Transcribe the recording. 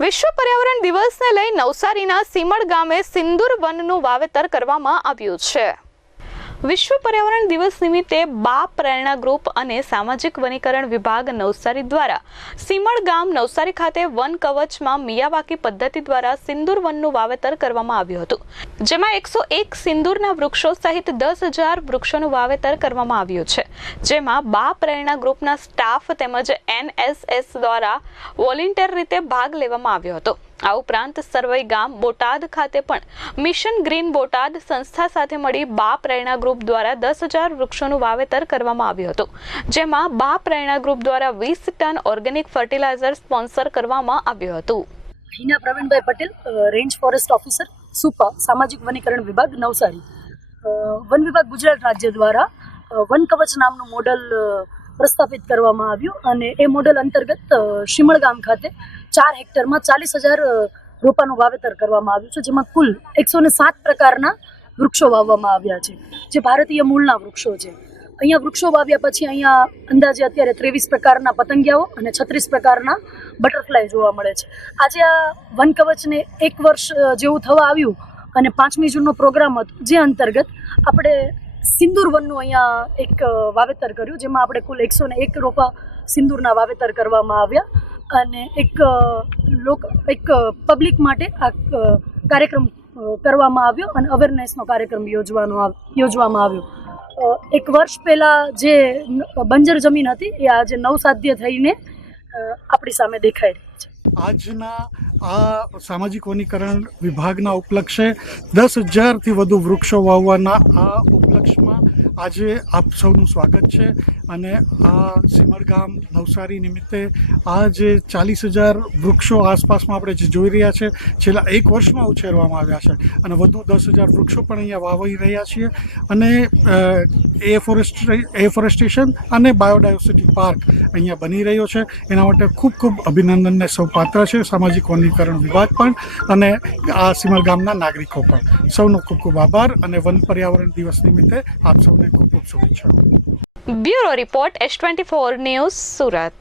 વિશ્વ પર્યાવરણ દિવસને લઈ નવસારીના સીમડ ગામે સિંદૂર વનનું વાવેતર કરવામાં આવ્યું છે। વિશ્વ પર્યાવરણ દિવસ નિમિત્તે બા પ્રેરણા ગ્રુપ અને સામાજિક વનીકરણ વિભાગ નવસારી દ્વારા સીમડ ગામ નવસારી ખાતે વન કવચમાં મિયાવાકી પદ્ધતિ દ્વારા સિંદૂર વનનું વાવેતર કરવામાં આવ્યું હતું, જેમાં 101 સિંદૂરના વૃક્ષો સહિત 10,000 વૃક્ષોનું વાવેતર કરવામાં આવ્યું છે, જેમાં બા પ્રેરણા ગ્રુપના સ્ટાફ તેમજ NSS દ્વારા વોલેન્ટિયર રીતે ભાગ લેવામાં આવ્યો હતો। આ ઉપરાંત સરવઈ ગામ બોટાદ ખાતે પણ મિશન ગ્રીન બોટાદ સંસ્થા સાથે મળી બા પ્રેરણા ગ્રુપ દ્વારા 10,000 વૃક્ષોનું વાવેતર કરવામાં આવ્યું હતું, જેમાં બા પ્રેરણા ગ્રુપ દ્વારા 20 ટન ઓર્ગેનિક ફર્ટિલાઇઝર સ્પોન્સર કરવામાં આવ્યું હતું। Hina Pravinbhai Patel, range forest officer Supa, સામાજિક વનીકરણ વિભાગ નવસારી। વન વિભાગ ગુજરાત રાજ્ય દ્વારા વન કવચ નામનું મોડલ પ્રસ્થાપિત કરવામાં આવ્યું અને એ મોડલ અંતર્ગત સીમડ ગામ ખાતે 4 હેક્ટરમાં 40,000 રોપાનું વાવેતર કરવામાં આવ્યું છે, જેમાં કુલ 107 પ્રકારના વૃક્ષો વાવવામાં આવ્યા છે, જે ભારતીય મૂળના વૃક્ષો છે। અહીંયા વૃક્ષો વાવ્યા પછી અહીંયા અંદાજે અત્યારે 23 પ્રકારના પતંગિયાઓ અને 36 પ્રકારના બટરફ્લાય જોવા મળે છે। આજે આ વન કવચને 1 વર્ષ જેવું થવા આવ્યું અને 5મી જૂનનો પ્રોગ્રામ હતો, જે અંતર્ગત આપણે સિંદૂર વનનું અહીંયા એક વાવેતર કર્યું, જેમાં આપણે કુલ 101 રોપા સિંદૂરના વાવેતર કરવામાં આવ્યા અને એક પબ્લિક માટે આ કાર્યક્રમ કરવામાં આવ્યો અને અવેરનેસનો કાર્યક્રમ યોજવામાં આવ્યો। 1 વર્ષ પહેલાં જે બંજર જમીન હતી એ આજે નવસાધ્ય થઈને આપણી સામે દેખાઈ રહી છે। આજના આ સામાજિક વનીકરણ વિભાગના ઉપલક્ષે 10,000થી વધુ વૃક્ષો વાવવાના આ ઉપલક્ષમાં આજે આપ સૌનું સ્વાગત છે અને આ સીમડ ગામ નવસારી નિમિત્તે આ જે 40,000 વૃક્ષો આસપાસમાં આપણે જે જોઈ રહ્યા છે છેલ્લા 1 વર્ષમાં ઉછેરવામાં આવ્યા છે અને વધુ 10,000 વૃક્ષો પણ અહીંયા વાવી રહ્યા છીએ અને એફોરેસ્ટેશન અને બાયોડાયવર્સિટી પાર્ક અહીંયા બની રહ્યો છે। એના માટે ખૂબ ખૂબ અભિનંદનને સૌ પાત્ર છે, સામાજિક વનીકરણ વિભાગ પણ અને આ સીમડ ગામના નાગરિકો પણ। સૌનો ખૂબ ખૂબ આભાર અને વન પર્યાવરણ દિવસ નિમિત્તે આપ સૌને ખૂબ ખૂબ શુભેચ્છાઓ। Bureau report S24 news Surat.